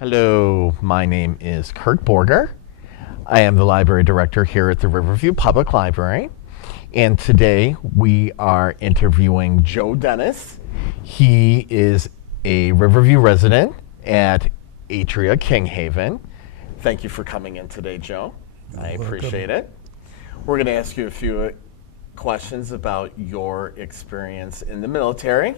Hello, my name is Kurt Borger. I am the library director here at the Riverview Public Library. And today we are interviewing JoeDennis. He is a Riverview resident at Atria Kinghaven. Thank you for coming in today, Joe. I appreciate it. We're going to ask you a few questions about your experience in the military,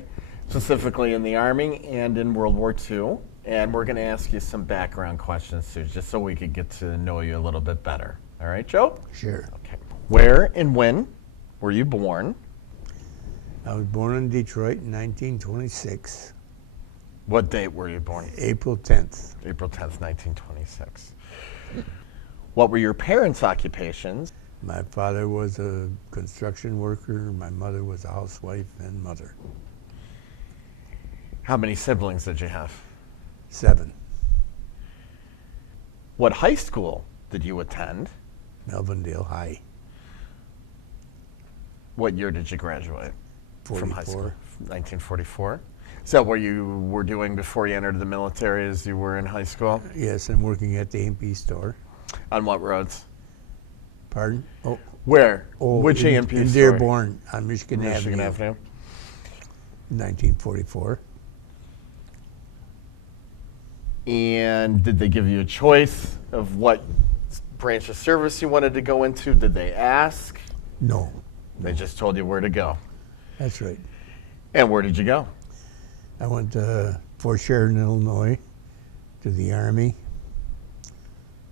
specifically in the Army and in World War II. And we're going to ask you some background questions too, just so we could get to know you a little bit better. All right, Joe? Sure. Okay. Where and when were you born? I was born in Detroit in 1926, What date were you born? April 10th. April 10th, 1926. What were your parents' occupations? My father was a construction worker. My mother was a housewife and mother. How many siblings did you have? 7. What high school did you attend? Melvindale High. What year did you graduate from high 44. school? 1944. Is that what you were doing before you entered the military as you were in high school? Yes, I'm working at the A&P store. On what roads? Pardon? Where? Which in, A&P in store? Dearborn on Michigan Avenue. 1944. And did they give you a choice of what branch of service you wanted to go into? Did they ask? No. They just told you where to go. That's right. And where did you go? I went to Fort Sheridan, Illinois, to the Army,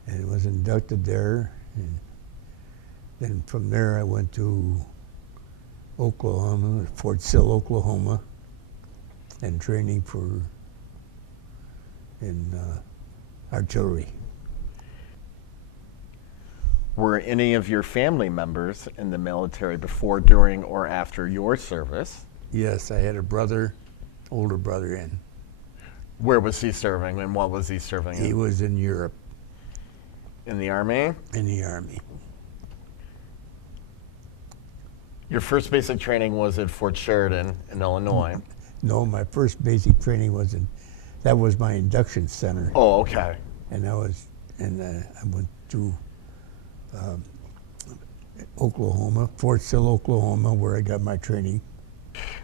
and was inducted there. And then from there I went to Oklahoma, Fort Sill, Oklahoma, and training in artillery. Were any of your family members in the military before, during, or after your service? Yes, I had a brother, older brother in. Where was he serving and what was he serving in? He was in Europe, In the Army? in the Army. Your first basic training was at Fort Sheridan in Illinois. No, my first basic training was that was my induction center. Oh, okay. And I went to Oklahoma, Fort Sill, Oklahoma, where I got my training.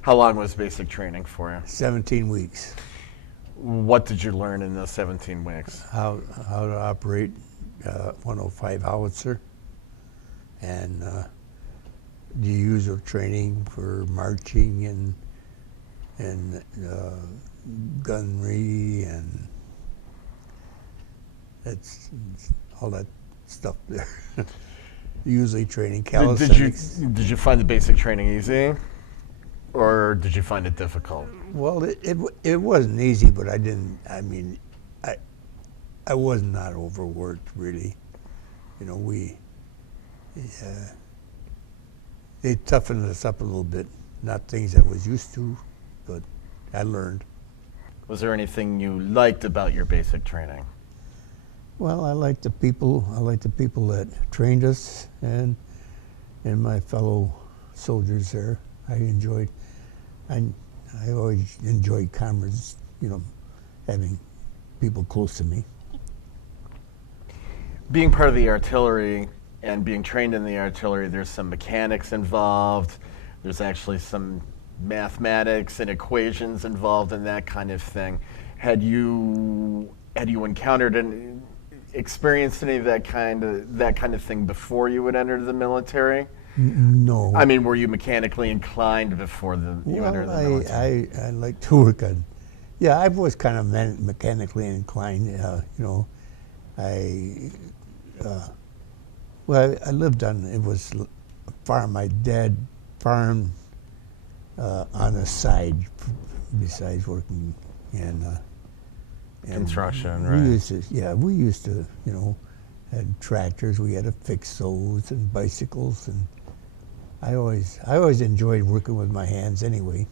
How long was basic training for you? 17 weeks. What did you learn in those 17 weeks? How to operate 105 howitzer, and the usual training for marching and gunnery, and that's all that stuff there. Usually training calisthenics. Did you find the basic training easy, or did you find it difficult? Well, it wasn't easy, but I didn't. I mean, I was not overworked really. You know, they toughened us up a little bit. Not things I was used to, but I learned. Was there anything you liked about your basic training? Well, I like the people. I like the people that trained us, and my fellow soldiers there. I always enjoyed comrades. You know, having people close to me. Being part of the artillery and being trained in the artillery, there's some mechanics involved. There's actually some mathematics and equations involved in that kind of thing. Had you encountered and experienced any of that kind of thing before you would enter the military? No. I mean, were you mechanically inclined before you entered the military? I like to work on. Yeah, I was kind of mechanically inclined. You know, I lived on. It was a farm. My dad farmed on the side besides working and construction, we right? We used to, you know, had tractors. We had to fix those and bicycles, and I always enjoyed working with my hands anyway.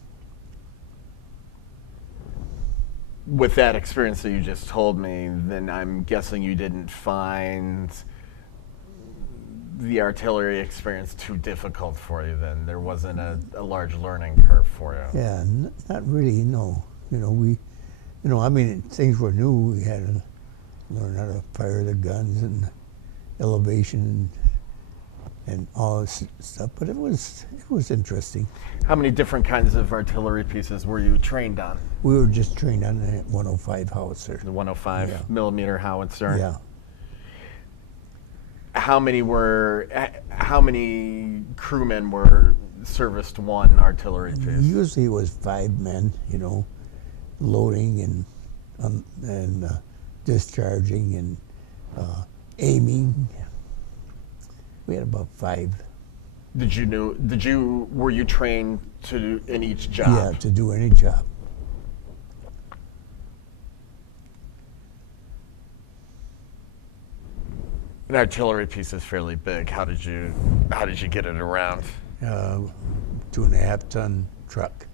With that experience that you just told me, then I'm guessing you didn't find the artillery experience too difficult for you then? There wasn't a large learning curve for you? Yeah, not really, no. You know, You know, I mean, things were new. We had to learn how to fire the guns and elevation and all this stuff. But it was interesting. How many different kinds of artillery pieces were you trained on? We were just trained on the 105 howitzer. The 105 Yeah. millimeter howitzer. Yeah. How many crewmen were serviced one artillery piece? Usually it was 5 men, you know, loading and discharging and aiming. We had about 5. Were you trained in each job? Yeah, to do any job. An artillery piece is fairly big. How did you get it around? 2.5 ton truck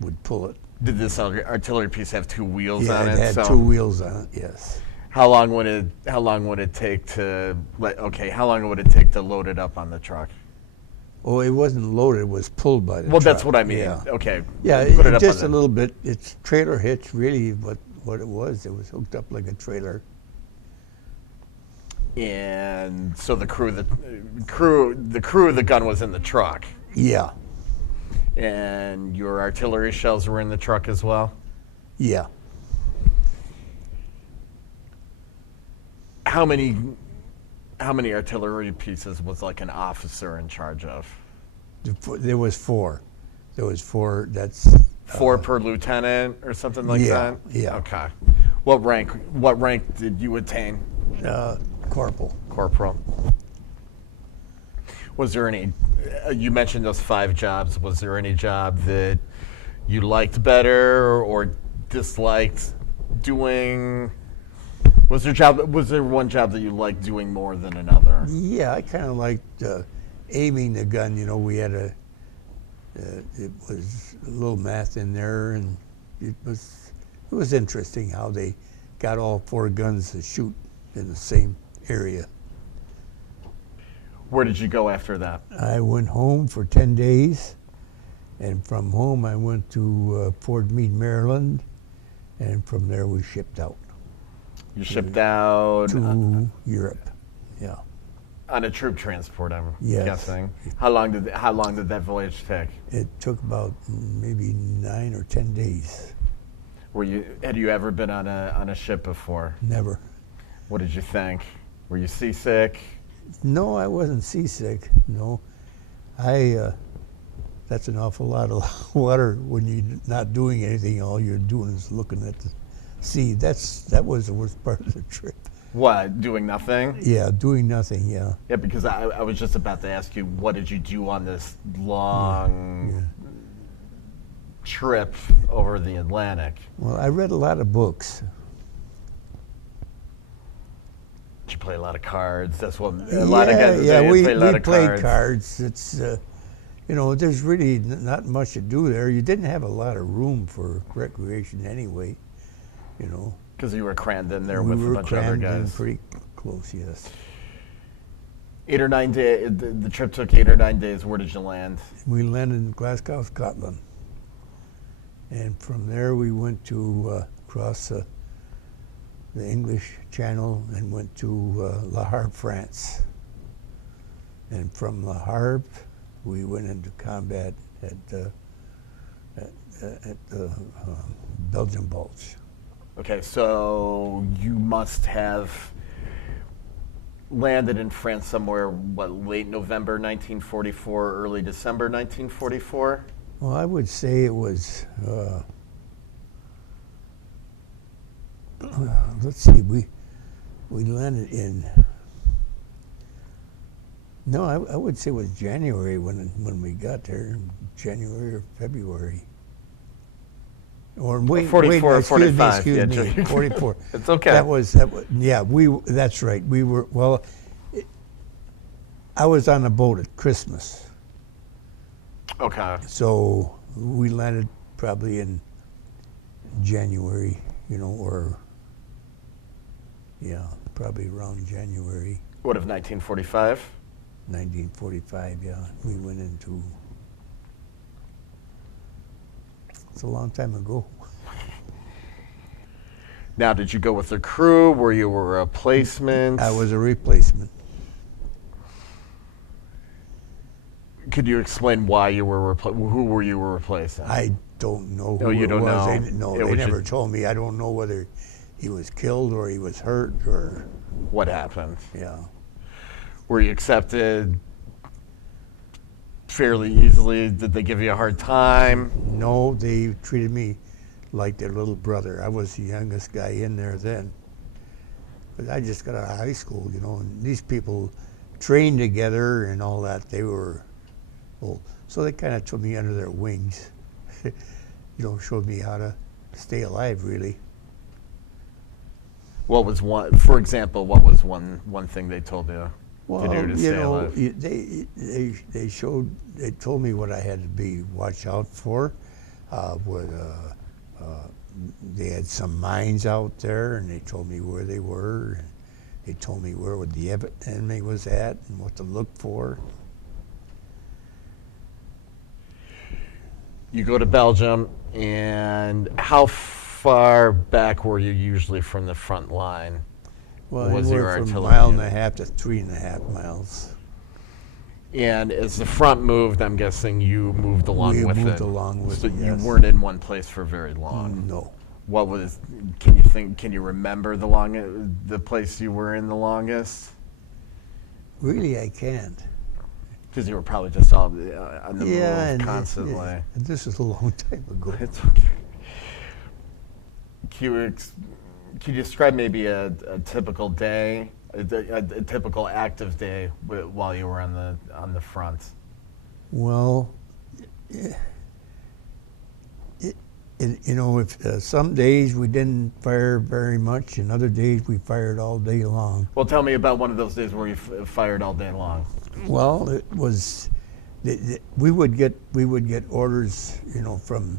would pull it. Did this artillery piece have 2 wheels Yeah, on it? it had 2 wheels on it. Yes. How long would it take to load it up on the truck? Oh, it wasn't loaded; it was pulled by the Well, truck. that's what I mean. Yeah. Okay. Yeah, Put it up just on a little bit. It's trailer hitch, really. What it was hooked up like a trailer. And so the crew of the gun was in the truck, Yeah, and your artillery shells were in the truck as well. yeah. How many artillery pieces was like an officer in charge of? There was 4. There was 4. That's 4 per lieutenant or something like yeah, that. yeah. Okay. What rank did you attain? corporal. Corporal. Was there any? You mentioned those 5 jobs. Was there any job that you liked better or disliked doing? Was there one job that you liked doing more than another? Yeah, I kind of liked aiming the gun. You know, we had it was a little math in there, and it was interesting how they got all 4 guns to shoot in the same area. Where did you go after that? I went home for 10 days, and from home I went to Fort Meade, Maryland, and from there we shipped out. You shipped out to Europe. Yeah. on a troop transport, I'm Yes. guessing. How long did that voyage take? It took about maybe 9 or 10 days. Had you ever been on a ship before? Never. What did you think? Were you seasick? No, I wasn't seasick. No, that's an awful lot of water when you're not doing anything. All you're doing is looking at the sea. That was the worst part of the trip. What, doing nothing? Yeah, doing nothing. Yeah. Yeah, because I was just about to ask you, what did you do on this long trip over the Atlantic? Well, I read a lot of books. Did you play a lot of cards? That's what a lot of guys we play a lot of played cards. cards. It's there's really not much to do there. You didn't have a lot of room for recreation anyway. Because you were crammed in there we with a were bunch of other crammed in guys. pretty close. Yes. 8 or 9 days. The trip took 8 or 9 days. Where did you land? We landed in Glasgow, Scotland, and from there we went to cross the English Channel and went to Le Havre, France. And from Le Havre, we went into combat at Belgian Bulge. Okay, so you must have landed in France somewhere, late November 1944, early December 1944? Well, I would say it was, let's see, we landed in, no, I would say it was January when we got there, January or February. Or wait, 44 or excuse 45. me, Yeah, 44. It's okay. That was, yeah, that's right. We were, I was on a boat at Christmas. Okay. So we landed probably in January, probably around January What, of 1945? 1945, yeah. We went into, it's a long time ago. Now, did you go with the crew? Were you a replacement? I was a replacement. Could you explain why you were who were you replacing? I don't know who Oh, you it don't was. know? No, It they was never just- told me. I don't know whether he was killed or he was hurt or, What happened? yeah. Were you accepted fairly easily? Did they give you a hard time? No, they treated me like their little brother. I was the youngest guy in there then. But I just got out of high school, you know, and these people trained together and all that. They were old. So they kind of took me under their wings. You know, showed me how to stay alive, really. What was one, for example, what was one thing they told you Well, to do to you stay know, alive? they told me what I had to be watch out for. They had some mines out there, and they told me where they were. And they told me where the enemy was at and what to look for. You go to Belgium, and how far back were you usually from the front line? Well, Was your anywhere from a artillery mile and a unit? half to 3.5 miles. And as the front moved, I'm guessing you moved along We with moved it. along with So it, you yes. weren't in one place for very long. No. What was? Can you remember the place you were in the longest? Really, I can't. Because you were probably just all on the Yeah, move and constantly. and this is a long time ago. It's okay. Can you describe maybe a typical day, a typical active day while you were on the front? Well, you know, if some days we didn't fire very much, and other days we fired all day long. Well, tell me about one of those days where you fired all day long. Well, it was we would get orders, you know, from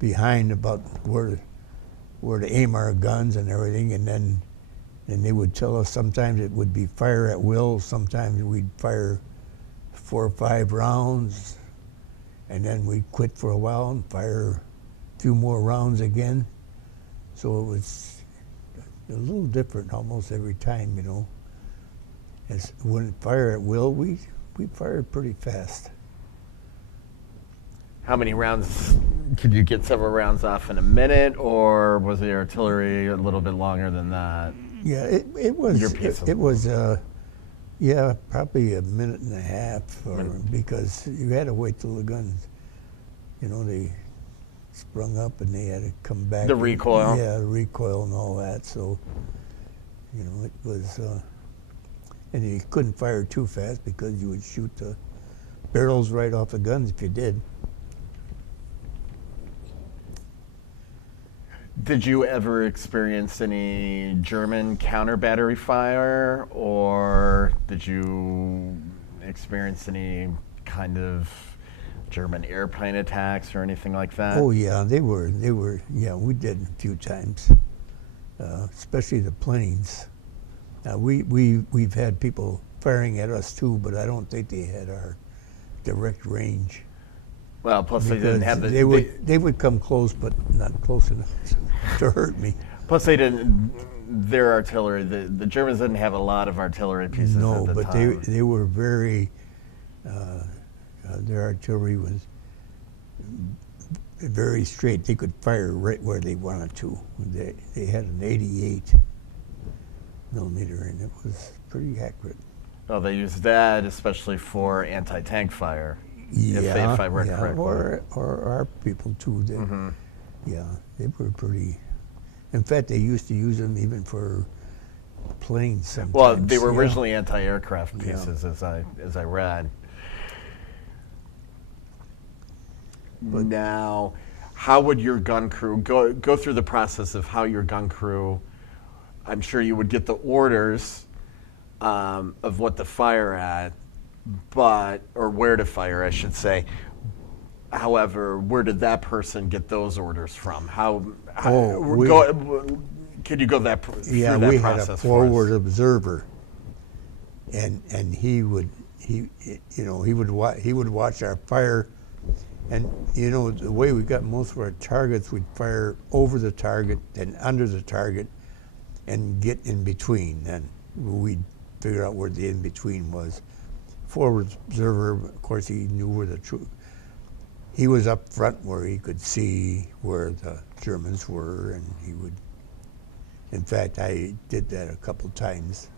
behind about where to aim our guns and everything, and then they would tell us sometimes it would be fire at will, sometimes we'd fire 4 or 5 rounds, and then we'd quit for a while and fire a few more rounds again. So it was a little different almost every time, you know. As when fire at will, we fired pretty fast. How many rounds? Could you get several rounds off in a minute, or was the artillery a little bit longer than that? Yeah, it was. Your piece of- It was. Yeah, probably a minute and a half, because you had to wait till the guns, you know, they sprung up and they had to come back. The recoil. Yeah, the recoil and all that. So, you know, it was. And you couldn't fire too fast because you would shoot the barrels right off the guns if you did. Did you ever experience any German counter battery fire, or did you experience any kind of German airplane attacks or anything like that? Oh yeah, they were. Yeah, we did a few times, especially the planes. We've had people firing at us too, but I don't think they had our direct range. Well, plus they didn't have the. They would come close, but not close enough to hurt me. Plus they didn't. Their artillery. The Germans didn't have a lot of artillery pieces No, at the but time. they were very. Their artillery was very straight. They could fire right where they wanted to. They had an 88 millimeter, and it was pretty accurate. Well, they used that especially for anti-tank fire. Yeah, if I read yeah, correctly. or our people too. Yeah, they were pretty. In fact, they used to use them even for planes sometimes. Well, they were yeah. originally anti-aircraft Yeah. pieces, as I read. But- Now, how would your gun crew go through the process of how your gun crew? I'm sure you would get the orders of what to fire at, or where to fire, I should say. However, where did that person get those orders from? Could you go through that Yeah, process we had a for us? forward observer, and he would watch our fire, And you know, the way we got most of our targets, we'd fire over the target, then under the target, and get in between. Then we'd figure out where the in between was. Forward observer, of course, he knew where the true. He was up front where he could see where the Germans were, and he would. In fact, I did that a couple times.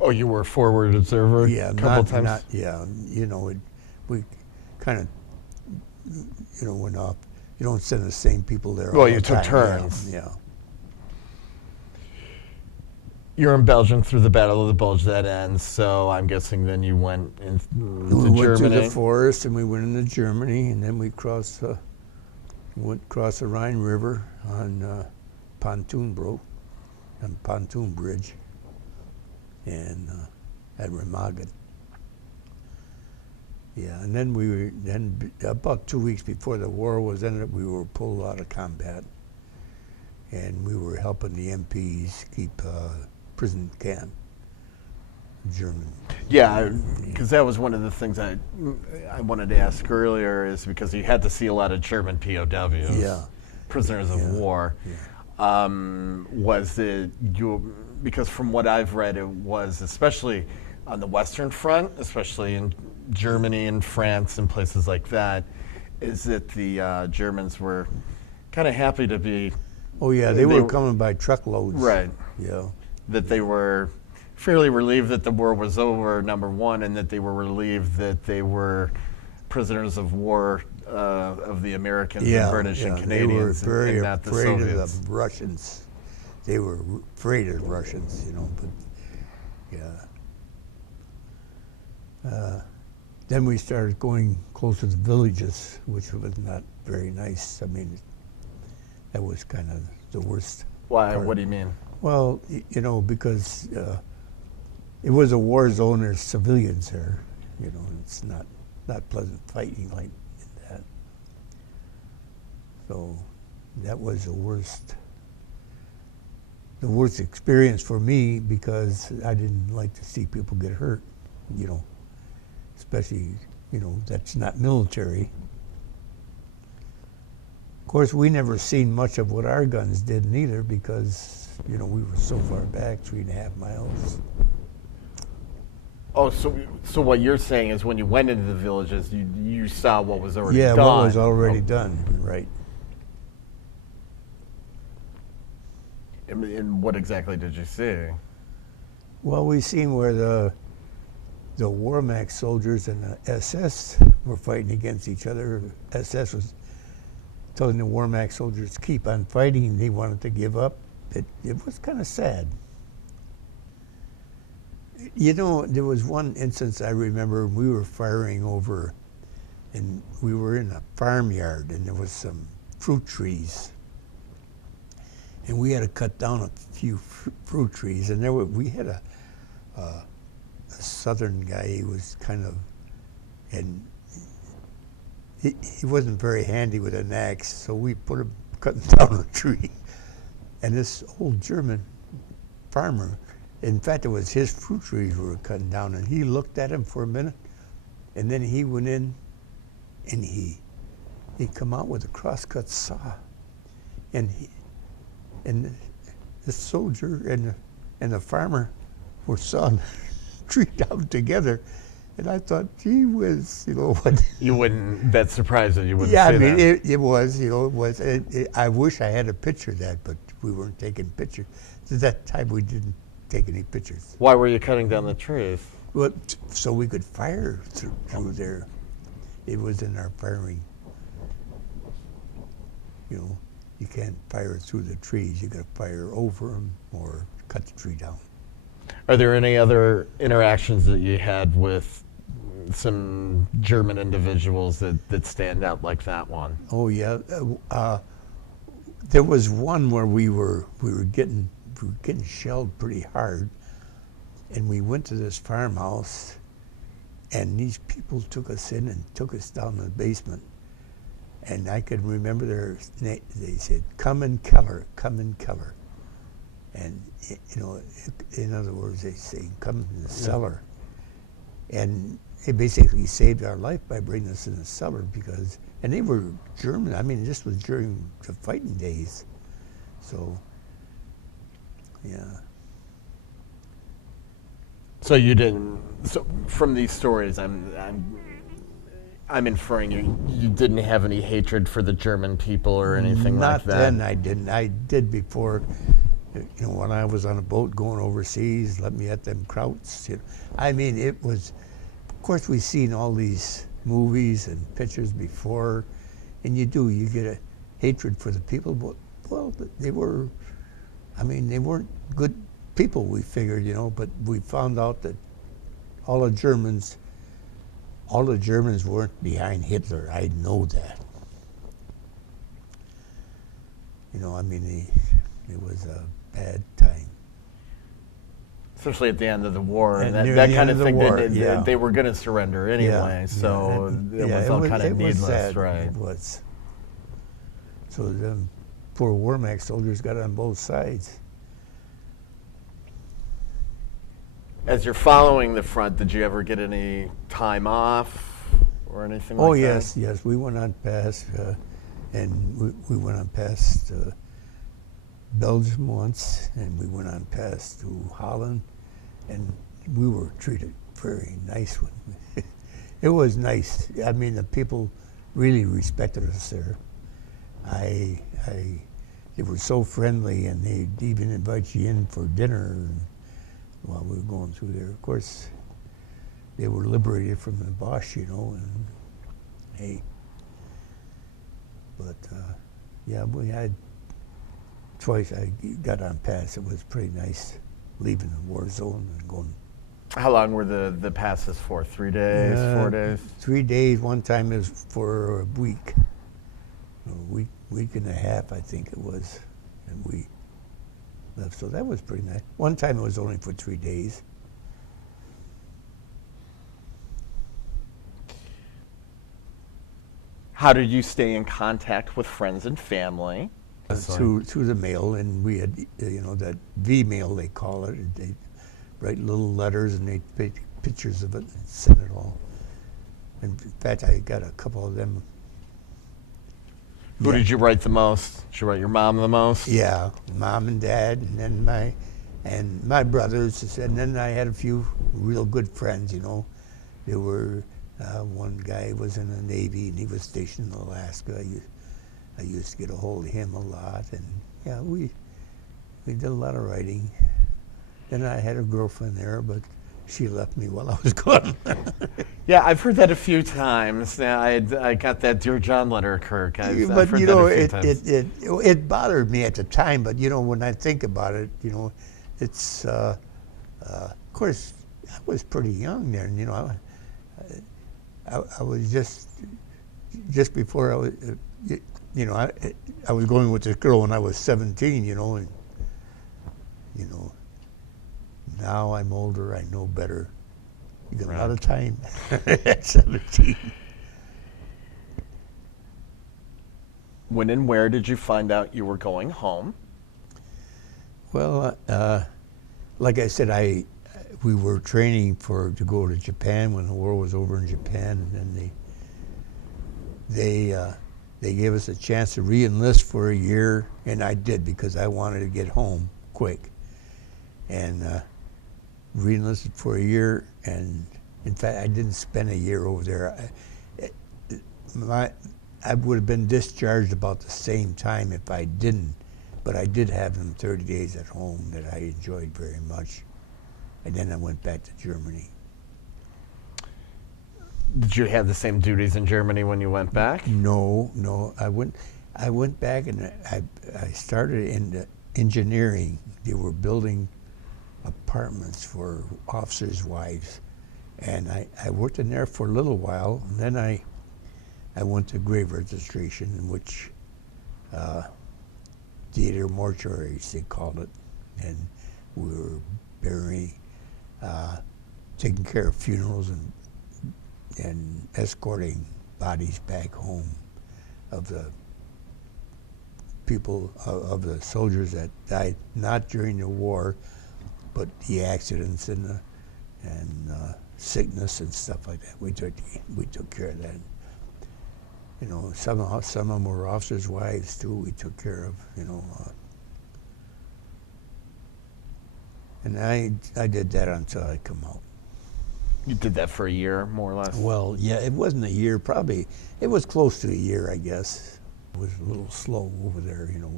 Oh, you were a forward observer Yeah, a couple times? you know, we kind of, you know, went off. You don't send the same people there all Well, the you took time. turns. Yeah. You're in Belgium through the Battle of the Bulge that ends, so I'm guessing then you went into We went Germany. through the forest and we went into Germany, and then we went across the Rhine River on pontoon bridge, and at Remagen. Yeah, and then about 2 weeks before the war was ended, we were pulled out of combat, and we were helping the MPs keep prison camp, German. Yeah, because that was one of the things I wanted to ask earlier, is because you had to see a lot of German POWs, Yeah. prisoners of war. Yeah. Was it because from what I've read, it was especially on the Western Front, especially in Germany and France and places like that, is that the Germans were kind of happy to be. Oh yeah, they were coming by truckloads. Right. Yeah. That they were fairly relieved that the war was over, number one, and that they were relieved that they were prisoners of war of the Americans and British and Canadians, they were very and not the afraid Soviets. of the Russians. They were afraid of the Russians, you know, but yeah. Then we started going close to the villages, which was not very nice. I mean, that was kind of the worst. Why? part. What do you mean? Well, you know, because it was a war zone. There's civilians there. You know, it's not pleasant fighting like that. So that was the worst experience for me, because I didn't like to see people get hurt. You know, especially, you know, that's not military. Of course, we never seen much of what our guns did neither, because, you know, we were so far back, 3.5 miles. Oh, so what you're saying is when you went into the villages, you saw what was already done. Yeah, what was already done, right. And what exactly did you see? Well, we seen where the Wehrmacht soldiers and the SS were fighting against each other. SS was telling the Wehrmacht soldiers keep on fighting. They wanted to give up. It was kind of sad. You know, there was one instance I remember. We were firing over, and we were in a farmyard, and there was some fruit trees, and we had to cut down a few fruit trees. And we had a southern guy. He was kind of, and he wasn't very handy with an axe, so we put him cutting down a tree. And this old German farmer, in fact, it was his fruit trees we were cutting down, and he looked at him for a minute, and then he went in, and he come out with a crosscut saw, and the soldier and the farmer were sawing the tree down together. And I thought, gee whiz, you know what? You wouldn't. That's surprising. You wouldn't. Yeah, say I mean, that. it was, you know, it was. I wish I had a picture of that, but we weren't taking pictures. At that time, we didn't take any pictures. Why were you cutting down the trees? Well, so we could fire through there. It was in our firing. You know, you can't fire through the trees. You got to fire over them or cut the tree down. Are there any other interactions that you had with some German individuals that stand out like that one? Oh yeah, there was one where we were getting shelled pretty hard, and we went to this farmhouse, and these people took us in and took us down to the basement, and I could remember they said, "Come in Keller, come in Keller," and you know, in other words, they say, "Come in the cellar," and they basically saved our life by bringing us in the suburb because, and they were German. I mean, this was during the fighting days, so yeah. So you didn't. So from these stories, I'm inferring you didn't have any hatred for the German people or anything like that. Not then. I didn't. I did before. You know, when I was on a boat going overseas, let me at them krauts. You know. I mean, it was. Of course, we've seen all these movies and pictures before, and you get a hatred for the people. But well, they were. I mean, they weren't good people. We figured, you know, but we found out that all the Germans weren't behind Hitler. I know that. You know, I mean, it was a bad time. Especially at the end of the war, And that near that the kind end of of the thing. war, yeah. They were going to surrender anyway, so it was all kind of needless, sad. right? It was. So the poor Wehrmacht soldiers got on both sides. As you're following the front, did you ever get any time off or anything like that? Yes. We went on past, and we went on past Belgium once, and we went on past to Holland, and we were treated very nice. It was nice. I mean, the people really respected us there. They were so friendly, and they'd even invite you in for dinner while we were going through there. Of course, they were liberated from the Bosch, you know, and hey. But yeah, we had twice I got on pass. It was pretty nice leaving the war zone and going. How long were the passes for? 3 days, 4 days? 3 days. One time it was for a week. Week and a half, I think it was, and we left. So that was pretty nice. One time it was only for 3 days. How did you stay in contact with friends and family? Through the mail, and we had, you know, that V mail they call it. They write little letters and they take pictures of it and send it all. And in fact, I got a couple of them. Who did you write the most? Did you write your mom the most? Yeah, mom and dad, and then my brothers, and then I had a few real good friends. You know, there were one guy was in the Navy and he was stationed in Alaska. I used to get a hold of him a lot, and yeah, we did a lot of writing. Then I had a girlfriend there, but she left me while I was gone. Yeah, I've heard that a few times. Now, I got that Dear John letter, Kirk. I've But heard you that know, a few times. it bothered me at the time. But you know, when I think about it, you know, it's of course I was pretty young then. You know, I was just before I was, you know, I was going with this girl when I was 17. You know, and you know. Now I'm older, I know better. You got a lot of time at 17. When and where did you find out you were going home? Well, like I said, we were training to go to Japan when the war was over in Japan, and then they gave us a chance to re-enlist for a year, and I did because I wanted to get home quick. And re-enlisted for a year, and in fact, I didn't spend a year over there. I would have been discharged about the same time if I didn't, but I did have them 30 days at home that I enjoyed very much, and then I went back to Germany. Did you have the same duties in Germany when you went back? No, I went back and I started in the engineering. They were building apartments for officers' wives, and I worked in there for a little while, and then I went to grave registration, in which theater mortuaries they called it, and we were burying, taking care of funerals and escorting bodies back home of the people, of the soldiers that died not during the war, but the accidents and sickness and stuff like that. We took care of that. You know, some of them were officers' wives too. We took care of. You know, and I did that until I come out. You did that for a year, more or less? Well, yeah, it wasn't a year. Probably it was close to a year, I guess. It was a little slow over there. You know,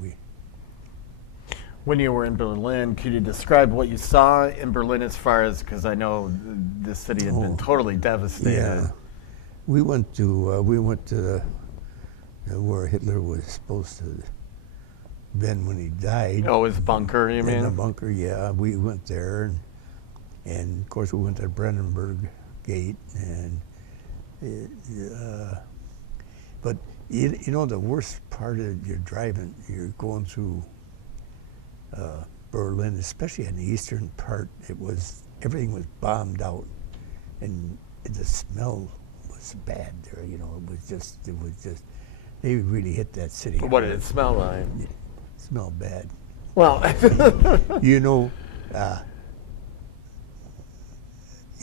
When you were in Berlin, could you describe what you saw in Berlin as far as, because I know this city had been totally devastated. Yeah, we went to where Hitler was supposed to been when he died. Oh, his bunker, you mean? In the bunker, yeah. We went there, and of course we went to Brandenburg Gate, and but you know the worst part of your driving, you're going through Berlin, especially in the eastern part. Everything was bombed out, and the smell was bad there. You know, it was just they really hit that city. What did it smell like? It smelled bad. Well, you know,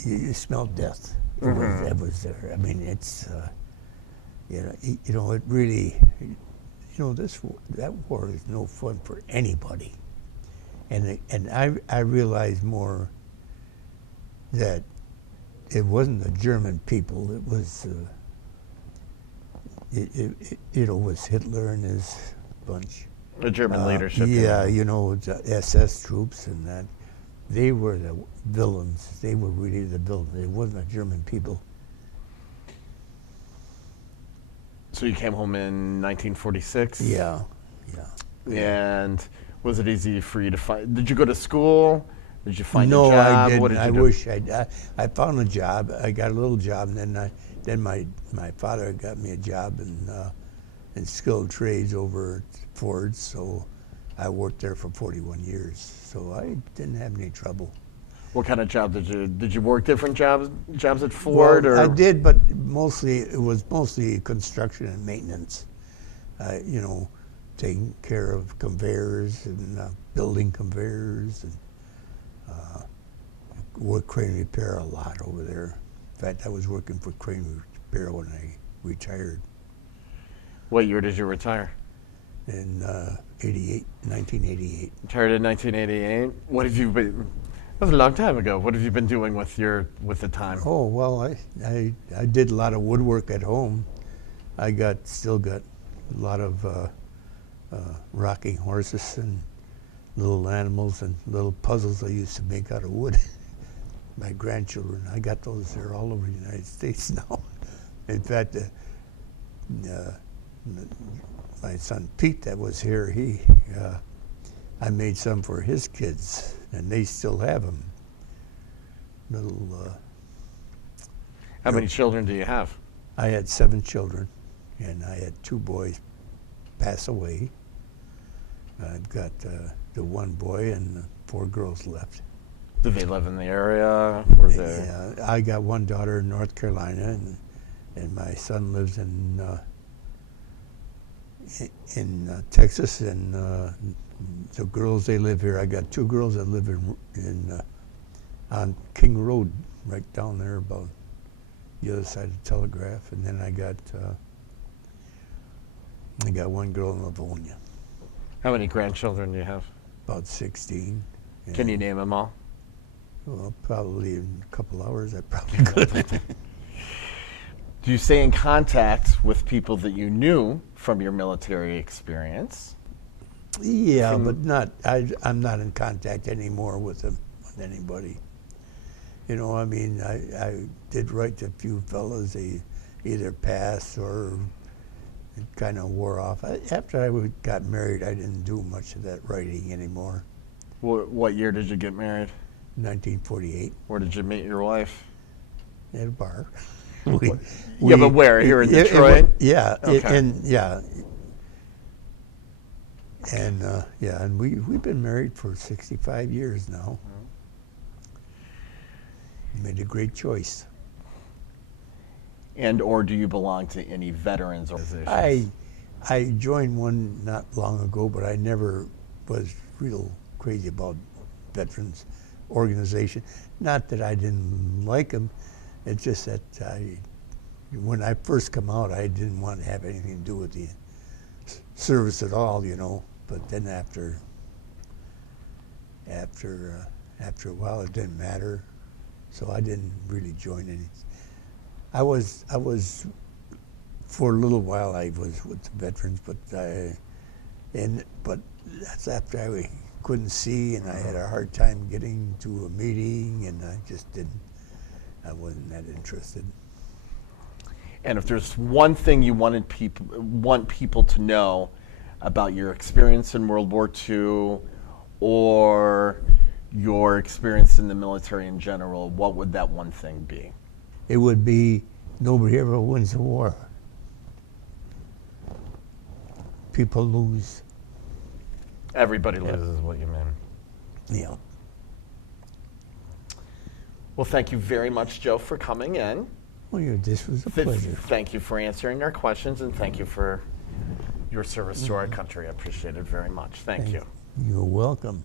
you smell death. That was there. I mean, it's you know, it really, you know, that war is no fun for anybody. And I realized more that it wasn't the German people. It was it was Hitler and his bunch. the German leadership. Yeah, you know, the SS troops and that. They were the villains. They were really the villains. It wasn't the German people. So you came home in 1946? Yeah. And was it easy for you to find? Did you go to school? Did you find a job? No, I didn't. What did you I do? wish I found a job. I got a little job, and then my father got me a job in skilled trades over at Ford's. So I worked there for 41 years. So I didn't have any trouble. What kind of job did you work? Different jobs at Ford, Well, or I did, but it was mostly construction and maintenance. You know, taking care of conveyors and building conveyors and work crane repair a lot over there. In fact, I was working for crane repair when I retired What year did you retire? in 1988. Retired in 1988. What have you been? That was a long time ago. What have you been doing with the time? Oh well, I did a lot of woodwork at home. I still got a lot of rocking horses and little animals and little puzzles I used to make out of wood. My grandchildren, I got those there all over the United States now. In fact, my son Pete that was here, I made some for his kids, and they still have them. How many children do you have? I had 7 children, and I had 2 boys pass away. I've got the 1 boy and 4 girls left. Do they live in the area? Yeah, I got 1 daughter in North Carolina, and my son lives in Texas, and the girls, they live here. I got 2 girls that live on King Road, right down there about the other side of the Telegraph, and then I got 1 girl in Livonia. How many grandchildren do you have? About 16. Can you name them all? Well, probably in a couple hours I probably could. Do you stay in contact with people that you knew from your military experience? Yeah, but not. I'm not in contact anymore with anybody. You know, I mean, I did write to a few fellows. They either passed or it kind of wore off. After I got married, I didn't do much of that writing anymore. What year did you get married? 1948. Where did you meet your wife? At a bar. Yeah, but where? Here in Detroit? Okay. And we've been married for 65 years now. Made a great choice. Or do you belong to any veterans organizations? I joined one not long ago, but I never was real crazy about veterans. organization. Not that I didn't like them, it's just that when I first come out, I didn't want to have anything to do with the service at all, you know. But then after a while, it didn't matter, so I didn't really join any. I was for a little while. I was with the veterans, but that's after I couldn't see, and I had a hard time getting to a meeting, and I just didn't. I wasn't that interested. And if there's one thing you want people to know about your experience in World War II or your experience in the military in general, what would that one thing be? It would be nobody ever wins a war. People lose. Everybody loses, is what you mean. Yeah. Well, thank you very much, Joe, for coming in. Well, this was a pleasure. Thank you for answering our questions, and thank you for your service to our country. I appreciate it very much. Thank you. You're welcome.